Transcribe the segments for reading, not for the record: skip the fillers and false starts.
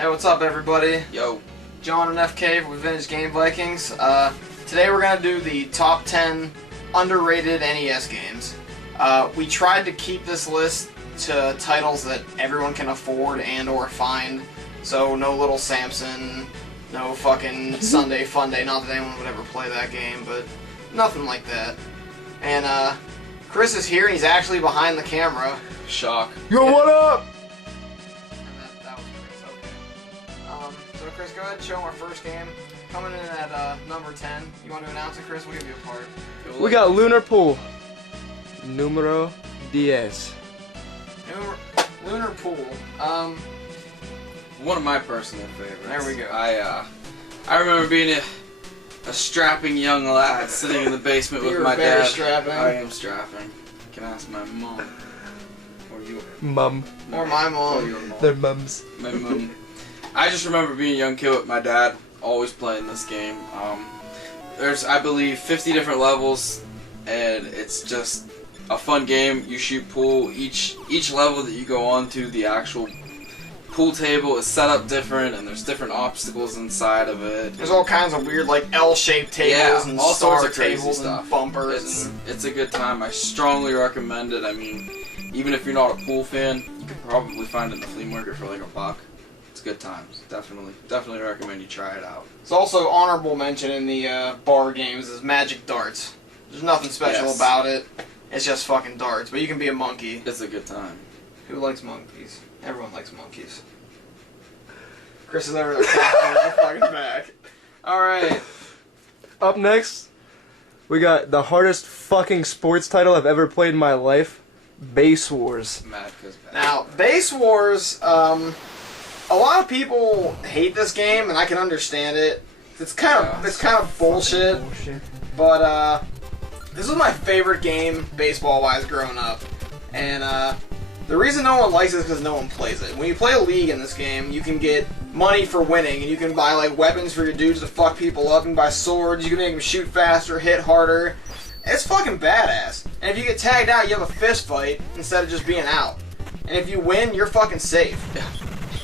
Hey, what's up, everybody? Yo. John and FK with Vintage Game Vikings. Today we're gonna do the top 10 underrated NES games. We tried to keep this list to titles that everyone can afford and/or find. So no Little Samson, no fucking Sunday Funday. Not that anyone would ever play that game, but nothing like that. And Chris is here, and he's actually behind the camera. Shock. Yo, what up? That was Chris, okay. So Chris, go ahead and show him our first game. Coming in at number 10. You want to announce it, Chris? We'll give you a part. We got Lunar Pool. Numero 10. Lunar Pool. One of my personal favorites. There we go. I remember being a strapping young lad sitting in the basement with my very dad. strapping. I am strapping. You can ask my mom. Or you. Mum. Or my Or mom. your mom. Their mums. My mom. I just remember being a young kid with my dad, always playing this game. There's, I believe, 50 different levels, and it's just a fun game. You shoot pool. Each level that you go on to, the actual pool table is set up different, and there's different obstacles inside of it. There's all kinds of weird, like L-shaped tables and all star sorts of crazy tables stuff. and bumpers. It's a good time. I strongly recommend it. I mean, even if you're not a pool fan, you can probably find it in the flea market for like $1. It's good times. Definitely recommend you try it out. It's also honorable mention in the bar games is Magic Darts. There's nothing special Yes. about it. It's just fucking darts, but you can be a monkey. It's a good time. Who likes monkeys? Everyone likes monkeys. Chris is over there clapping his fucking back. Alright. Up next, we got the hardest fucking sports title I've ever played in my life. Base Wars. Mad 'cause bad. Now, Base Wars, a lot of people hate this game, and I can understand it. It's kind of bullshit. But this was my favorite game, baseball-wise, growing up. And the reason no one likes it is because no one plays it. When you play a league in this game, you can get money for winning, and you can buy like weapons for your dudes to fuck people up, and buy swords. You can make them shoot faster, hit harder. It's fucking badass. And if you get tagged out, you have a fist fight instead of just being out. And if you win, you're fucking safe.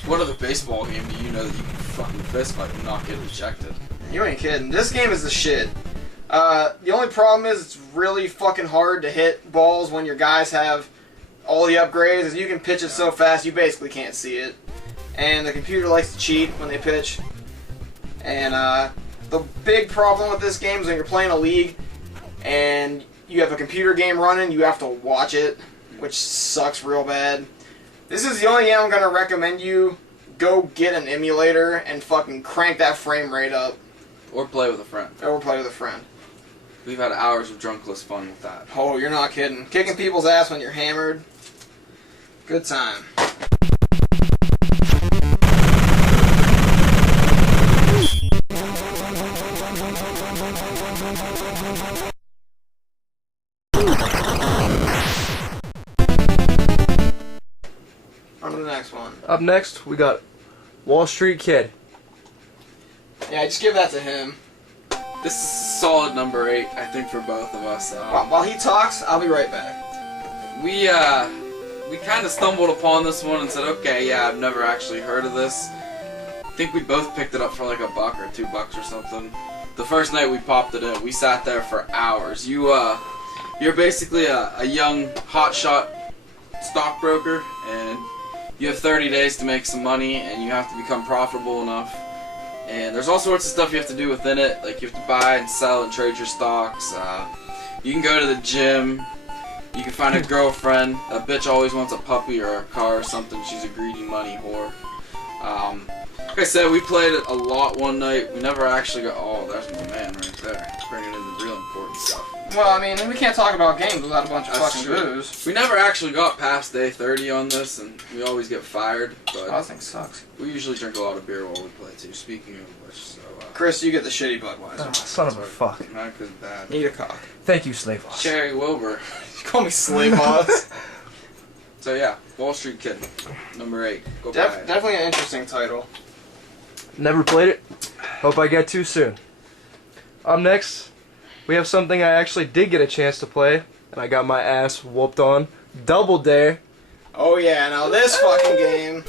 What other baseball game do you know that you can fucking fist fight and not get ejected? You ain't kidding. This game is the shit. The only problem is it's really fucking hard to hit balls when your guys have all the upgrades. Is you can pitch it so fast you basically can't see it. And the computer likes to cheat when they pitch. And the big problem with this game is when you're playing a league and you have a computer game running, you have to watch it, which sucks real bad. This is the only game I'm going to recommend you go get an emulator and fucking crank that frame rate up. Or play with a friend. Or play with a friend. We've had hours of drunkless fun with that. Oh, you're not kidding. Kicking people's ass when you're hammered. Good time. On to the next one. Up next, we got Wall Street Kid. Yeah, just give that to him. This is solid number 8, I think, for both of us. While he talks, I'll be right back. We kind of stumbled upon this one and said, okay, yeah, I've never actually heard of this. I think we both picked it up for like $1 or $2 or something. The first night we popped it in, we sat there for hours. You're basically a young hotshot stockbroker, and you have 30 days to make some money, and you have to become profitable enough. And there's all sorts of stuff you have to do within it, like you have to buy and sell and trade your stocks. You can go to the gym. You can find a girlfriend. A bitch always wants a puppy or a car or something. She's a greedy money whore. Like I said, we played it a lot one night. We never actually got... Oh, there's my man right there. Bringing in the real important stuff. Well, I mean, we can't talk about games without a bunch of That's fucking true. booze. We never actually got past day 30 on this, and we always get fired. But That thing sucks. we usually drink a lot of beer while we play, too. Speaking of which, so... Chris, you get the shitty Budweiser. Oh, son of a fuck. Not good bad. Eat a cock. Thank you, Slave Boss. Cherry Wilbur. You call me slave boss. So yeah, Wall Street Kid, number 8. Go buy it. Definitely an interesting title. Never played it. Hope I get to soon. Up next, we have something I actually did get a chance to play, and I got my ass whooped on. Double Dare. Oh yeah, now this fucking game.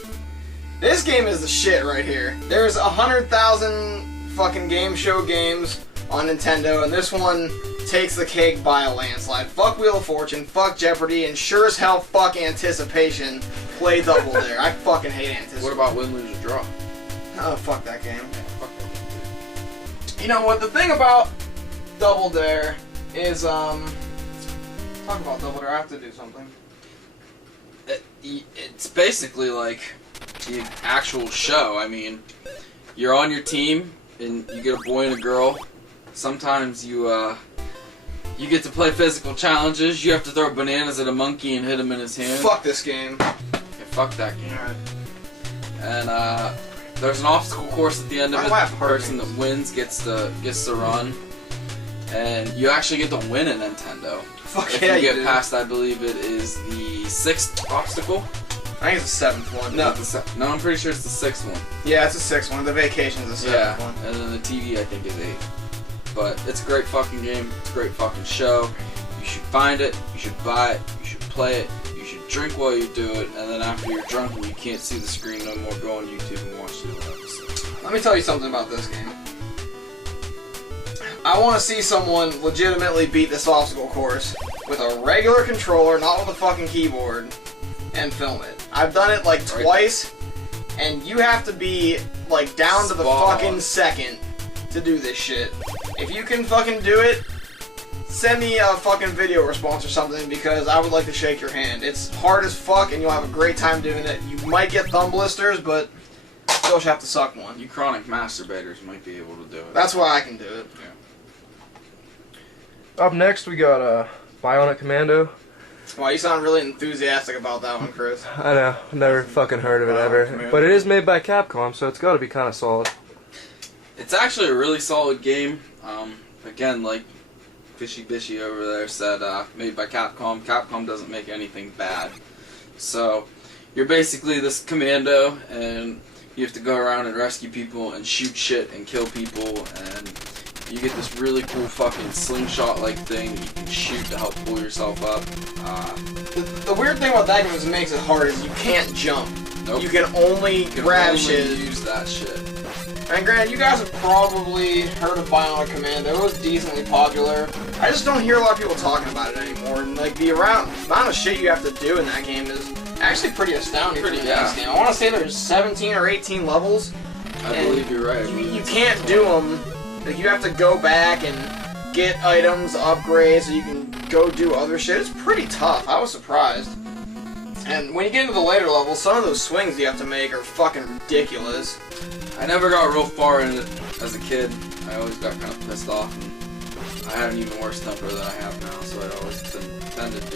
This game is the shit right here. There's 100,000 fucking game show games on Nintendo, and this one takes the cake by a landslide. Fuck Wheel of Fortune, fuck Jeopardy, and sure as hell fuck Anticipation. Play Double Dare. I fucking hate Anticipation. What about Win, Lose, or Draw? Oh, fuck that game. Yeah, fuck that game. You know what, the thing about Double Dare is, talk about Double Dare, I have to do something. It's basically like the actual show. I mean, you're on your team, and you get a boy and a girl. Sometimes you get to play physical challenges. You have to throw bananas at a monkey and hit him in his hand. Fuck this game. Yeah, fuck that game. And there's an obstacle course at the end of it. The person that wins gets to run, and you actually get to win a Nintendo. Fuck if yeah, you get past, I believe it is the 6th obstacle. I think it's the 7th one. No, I'm pretty sure it's the 6th one. Yeah, it's the 6th one. The Vacation's the 7th one. And then the TV I think is 8. But it's a great fucking game. It's a great fucking show. You should find it. You should buy it. You should play it. You should drink while you do it. And then after you're drunk and you can't see the screen no more, go on YouTube and watch the episode. Let me tell you something about this game. I want to see someone legitimately beat this obstacle course with a regular controller, not with a fucking keyboard, and film it. I've done it like twice, and you have to be like down to the fucking second to do this shit. If you can fucking do it, send me a fucking video response or something, because I would like to shake your hand. It's hard as fuck, and you'll have a great time doing it. You might get thumb blisters, but you'll have to suck one. You chronic masturbators might be able to do it. That's why I can do it. Yeah. Up next, we got Bionic Commando. Wow, you sound really enthusiastic about that one, Chris. I know, never fucking heard of it ever. But it is made by Capcom, so it's got to be kind of solid. It's actually a really solid game. Again, like Fishy Bishy over there said, made by Capcom. Capcom doesn't make anything bad. So, you're basically this commando, and you have to go around and rescue people and shoot shit and kill people, and you get this really cool fucking slingshot-like thing you can shoot to help pull yourself up. The weird thing about that game is it makes it hard is you can't jump. Nope. You can only grab shit. Use that shit. And granted, you guys have probably heard of Bionic Commando. It was decently popular. I just don't hear a lot of people talking about it anymore. And like the amount of shit you have to do in that game is actually pretty astounding for the NES game. I want to say there's 17 or 18 levels. I believe you're right. You can't do them. Like, you have to go back and get items, upgrades, so you can go do other shit. It's pretty tough. I was surprised. And when you get into the later levels, some of those swings you have to make are fucking ridiculous. I never got real far in it as a kid. I always got kind of pissed off. And I had an even worse temper than I have now, so I always tended to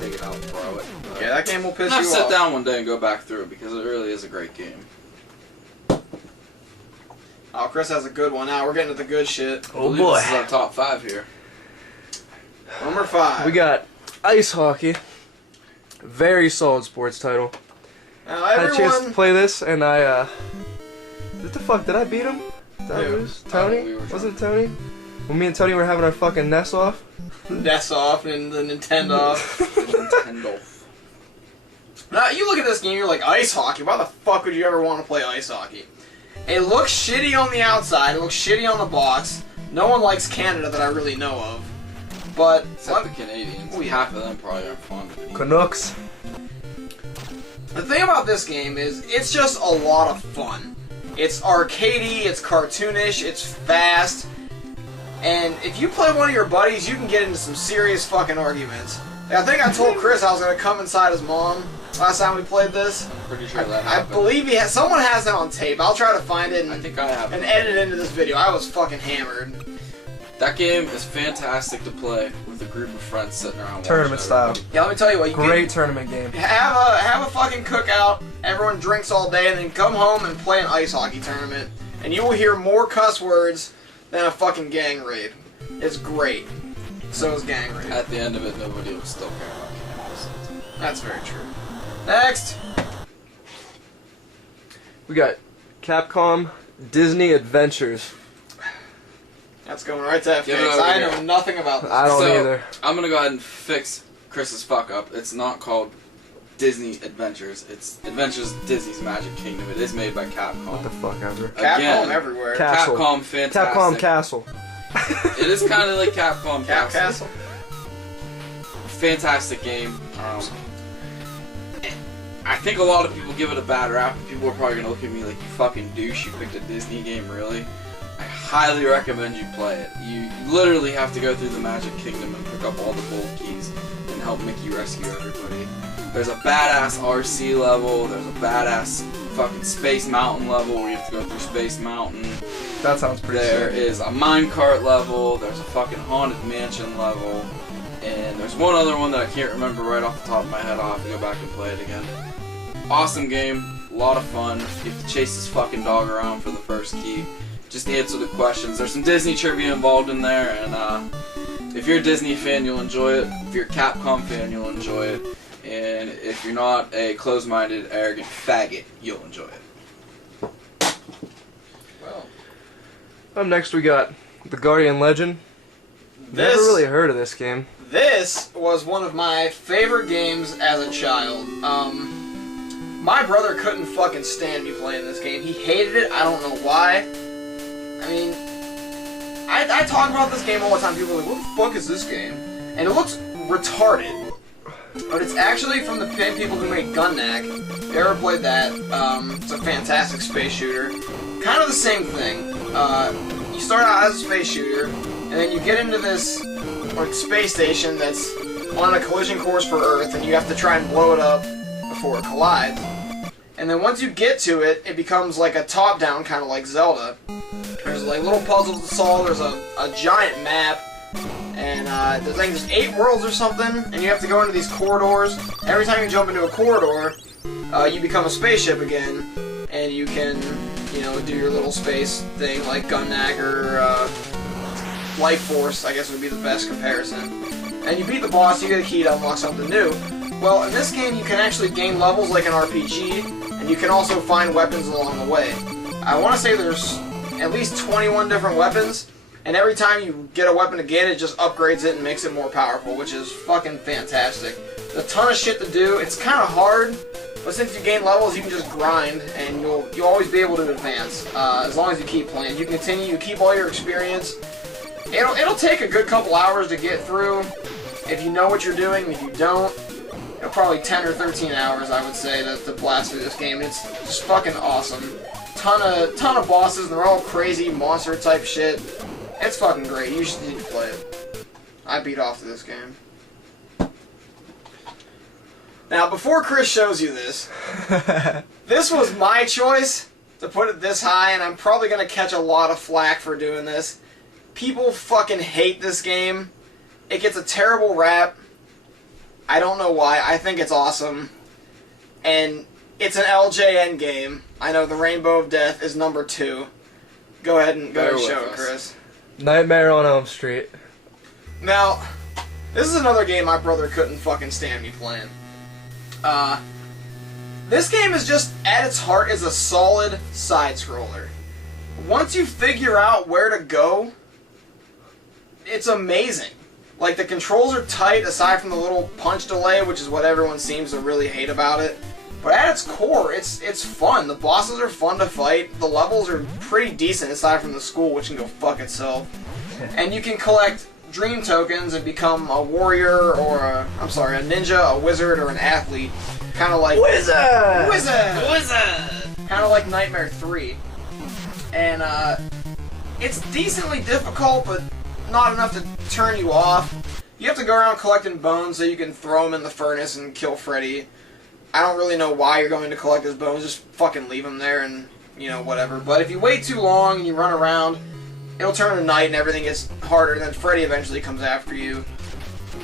take it out and throw it. But Yeah, that game will piss I'll you off. sit down one day and go back through it, because it really is a great game. Oh, Chris has a good one now. We're getting to the good shit. Oh This is our top 5 here. Number 5. We got Ice Hockey. Very solid sports title. Now, I had a chance to everyone... play this, and what the fuck, did I beat him? Did I Who? lose? Tony? we were Wasn't it Tony? When me and Tony were having our fucking NES off? NES off and the Nintendo off. Nintendo. Now, you look at this game, you're like, ice hockey? Why the fuck would you ever want to play ice hockey? It looks shitty on the outside, it looks shitty on the box. No one likes Canada that I really know of. But... Except the Canadians. Half of them probably aren't fond of it. Canucks. The thing about this game is, it's just a lot of fun. It's arcadey, it's cartoonish, it's fast, and if you play one of your buddies, you can get into some serious fucking arguments. I think I told Chris I was going to come inside his mom last time we played this. I'm pretty sure that I happened. believe someone has that on tape. I'll try to find it I think I have and it. edit it into this video. I was fucking hammered. That game is fantastic to play with a group of friends sitting around Tournament style. Yeah, let me tell you what. Great tournament game. Have a fucking cookout. Everyone drinks all day, and then come home and play an ice hockey tournament, and you will hear more cuss words than a fucking gang raid. It's great. So is gang raid. At the end of it, nobody will still care about campus. That's very true. Next. We got Capcom Disney Adventures. That's going right to Give it FX. over I here. know nothing about this. I don't So, either. I'm gonna go ahead and fix Chris's fuck up. It's not called Disney Adventures. It's Adventures Disney's Magic Kingdom. It is made by Capcom. What the fuck ever? Capcom everywhere. Castle. Capcom, fantastic. Capcom Castle. It is kind of like Capcom Castle. Fantastic game. I think a lot of people give it a bad rap. People are probably gonna look at me like, you fucking douche, you picked a Disney game, really? I highly recommend you play it. You literally have to go through the Magic Kingdom and pick up all the gold keys and help Mickey rescue everybody. There's a badass RC level, there's a badass fucking Space Mountain level where you have to go through Space Mountain. That sounds pretty There sick. is a minecart level, there's a fucking Haunted Mansion level, and there's one other one that I can't remember right off the top of my head. I'll have to go back and play it again. Awesome game, a lot of fun. You have to chase this fucking dog around for the first key. Just answer the questions. There's some Disney trivia involved in there, and if you're a Disney fan, you'll enjoy it. If you're a Capcom fan, you'll enjoy it. And if you're not a closed-minded, arrogant faggot, you'll enjoy it. Well, Up next we got The Guardian Legend. Never really heard of this game. This was one of my favorite games as a child. My brother couldn't fucking stand me playing this game. He hated it. I don't know why. I mean, I talk about this game all the time. People are like, what the fuck is this game? And it looks retarded. But it's actually from the same people who made Gunnak. If you ever played that, it's a fantastic space shooter. Kind of the same thing. You start out as a space shooter, and then you get into this like space station that's on a collision course for Earth, and you have to try and blow it up before it collides. And then once you get to it, it becomes like a top-down, kind of like Zelda. There's like little puzzles to solve, there's a giant map, and there's like just 8 worlds or something, and you have to go into these corridors. Every time you jump into a corridor, you become a spaceship again, and you can, you know, do your little space thing like Gunnak or Life Force, I guess would be the best comparison. And you beat the boss, you get a key to unlock something new. Well, in this game, you can actually gain levels like an RPG, and you can also find weapons along the way. I want to say there's at least 21 different weapons, and every time you get a weapon again, it just upgrades it and makes it more powerful, which is fucking fantastic. There's a ton of shit to do. It's kind of hard, but since you gain levels, you can just grind, and you'll always be able to advance, as long as you keep playing. You can continue, you keep all your experience. It'll take a good couple hours to get through if you know what you're doing. If you don't, probably 10 or 13 hours, I would say, to blast through this game. It's just fucking awesome. Ton of bosses, and they're all crazy monster type shit. It's fucking great. You should need to play it. I beat off to this game. Now, before Chris shows you this, this was my choice to put it this high, and I'm probably gonna catch a lot of flack for doing this. People fucking hate this game. It gets a terrible rap. I don't know why. I think it's awesome. And it's an LJN game. I know the Rainbow of Death is number 2. Go ahead and show it, Chris. Nightmare on Elm Street. Now, this is another game my brother couldn't fucking stand me playing. This game is just, at its heart, is a solid side-scroller. Once you figure out where to go, it's amazing. Like, the controls are tight, aside from the little punch delay, which is what everyone seems to really hate about it. But at its core, it's fun. The bosses are fun to fight. The levels are pretty decent, aside from the school, which can go fuck itself. And you can collect dream tokens and become a warrior or a ninja, a wizard, or an athlete. Kind of like... Wizard! Kind of like Nightmare 3. And, it's decently difficult, but not enough to turn you off. You have to go around collecting bones so you can throw them in the furnace and kill Freddy. I don't really know why you're going to collect his bones, just fucking leave them there and, you know, whatever. But if you wait too long and you run around, it'll turn to night and everything gets harder, and then Freddy eventually comes after you,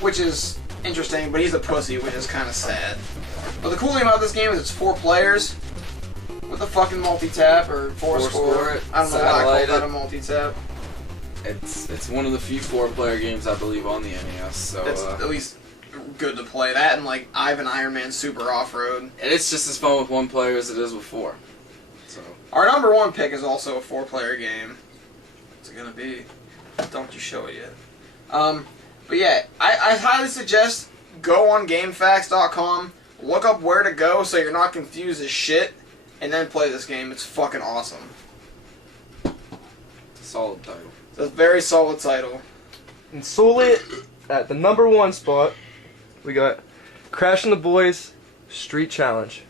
which is interesting, but he's a pussy, which is kind of sad. But the cool thing about this game is it's 4 players with a fucking multi-tap, or 4 score. I don't know why I call that a multi-tap. It's one of the few 4-player games, I believe, on the NES, so... It's at least good to play. That and, like, Ivan Iron Man Super Off-Road. And it's just as fun with 1 player as it is with 4. So. Our number 1 pick is also a 4-player game. What's it gonna be? Don't you show it yet. But yeah, I highly suggest go on GameFAQs.com, look up where to go so you're not confused as shit, and then play this game. It's fucking awesome. Solid title. It's a very solid title. And solely at the #1 spot, we got Crash and the Boys Street Challenge.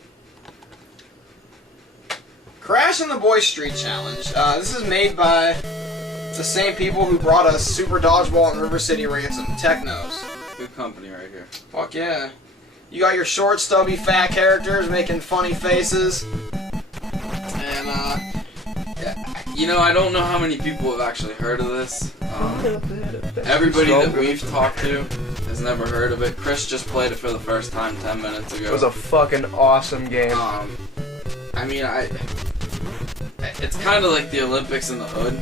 Crash and the Boys Street Challenge. This is made by the same people who brought us Super Dodgeball and River City Ransom. Technos. Good company right here. Fuck yeah. You got your short, stubby, fat characters making funny faces. And, you know, I don't know how many people have actually heard of this. Everybody that we've talked to has never heard of it. Chris just played it for the first time 10 minutes ago. It was a fucking awesome game. I mean, it's kind of like the Olympics in the Hood.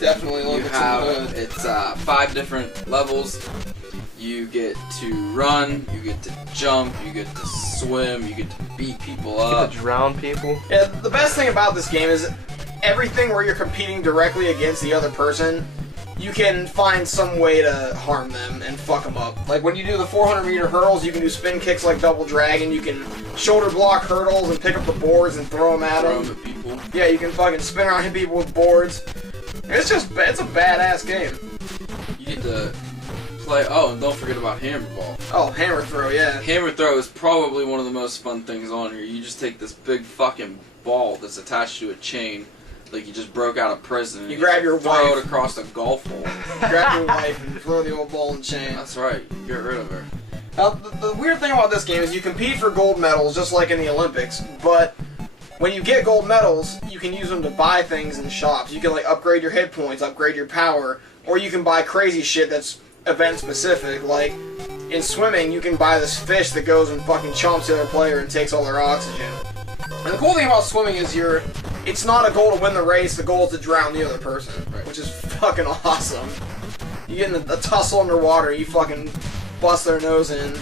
Definitely Olympics in the Hood. It's 5 different levels. You get to run, you get to jump, you get to swim, you get to beat people up. You get to drown people. Yeah, the best thing about this game is everything where you're competing directly against the other person, you can find some way to harm them and fuck them up. Like when you do the 400-meter hurdles, you can do spin kicks like Double Dragon, you can shoulder block hurdles and pick up the boards and throw them at them. Throw them at people. Yeah, you can fucking spin around and hit people with boards. It's a badass game. You get to play, oh, and don't forget about Hammer Ball. Oh, Hammer Throw, yeah. Hammer Throw is probably one of the most fun things on here. You just take this big fucking ball that's attached to a chain, like you just broke out of prison. And you grab your throw wife. it across a golf hole. Grab your wife and throw the old ball and chain. That's right. Get rid of her. Now, the weird thing about this game is you compete for gold medals just like in the Olympics, but when you get gold medals, you can use them to buy things in shops. You can like upgrade your hit points, upgrade your power, or you can buy crazy shit that's event specific. Like in swimming, you can buy this fish that goes and fucking chomps the other player and takes all their oxygen. And the cool thing about swimming is it's not a goal to win the race, the goal is to drown the other person, which is fucking awesome. You get in a tussle underwater, you fucking bust their nose in,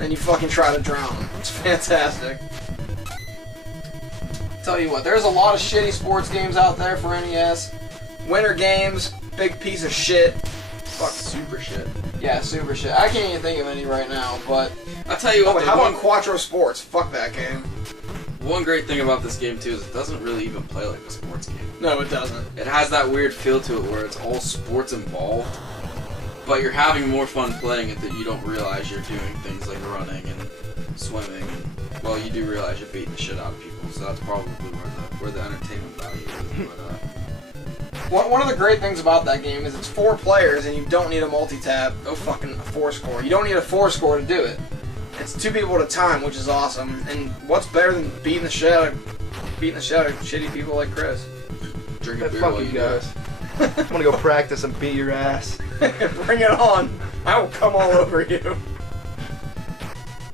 and you fucking try to drown them. It's fantastic. Tell you what, there's a lot of shitty sports games out there for NES. Winter Games, big piece of shit. Fuck, super shit. Yeah, super shit. I can't even think of any right now, but I'll tell you what. How about Quattro Sports? Fuck that game. One great thing about this game too is it doesn't really even play like a sports game. No, it doesn't. It has that weird feel to it where it's all sports involved, but you're having more fun playing it that you don't realize you're doing things like running and swimming. And, well, you do realize you're beating the shit out of people, so that's probably where the entertainment value is. But, one of the great things about that game is it's 4 players and you don't need a multi-tab. No fucking 4-score. You don't need a 4-score to do it. It's 2 people at a time, which is awesome. And what's better than beating the shit out of shitty people like Chris? Drinking beer fuck while you do guys. I'm gonna go practice and beat your ass. Bring it on. I will come all over you.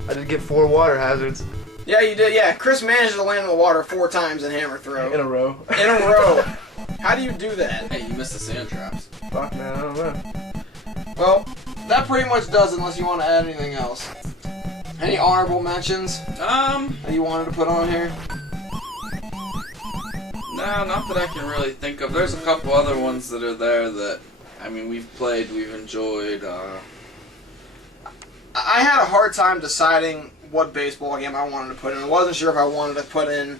I did get 4 water hazards. Yeah, you did. Yeah, Chris managed to land in the water 4 times in Hammer Throw. In a row. In a row. How do you do that? Hey, you missed the sand traps. Fuck man, I don't know. Well, that pretty much does it unless you want to add anything else. Any honorable mentions that you wanted to put on here? No, not that I can really think of. There's a couple other ones that are there that, I mean, we've played, we've enjoyed. I had a hard time deciding what baseball game I wanted to put in. I wasn't sure if I wanted to put in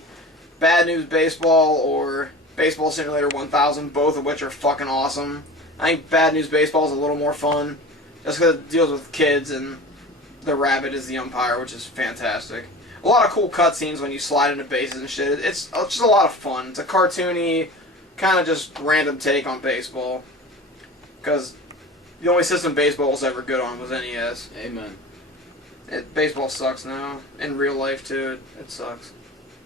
Bad News Baseball or Baseball Simulator 1000, both of which are fucking awesome. I think Bad News Baseball is a little more fun, just because it deals with kids and the rabbit is the umpire, which is fantastic. A lot of cool cutscenes when you slide into bases and shit. It's just a lot of fun. It's a cartoony, kind of just random take on baseball. Because the only system baseball was ever good on was NES. Amen. Baseball sucks now. In real life, too, it sucks.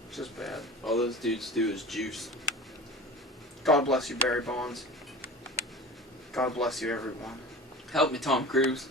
It's just bad. All those dudes do is juice. God bless you, Barry Bonds. God bless you, everyone. Help me, Tom Cruise.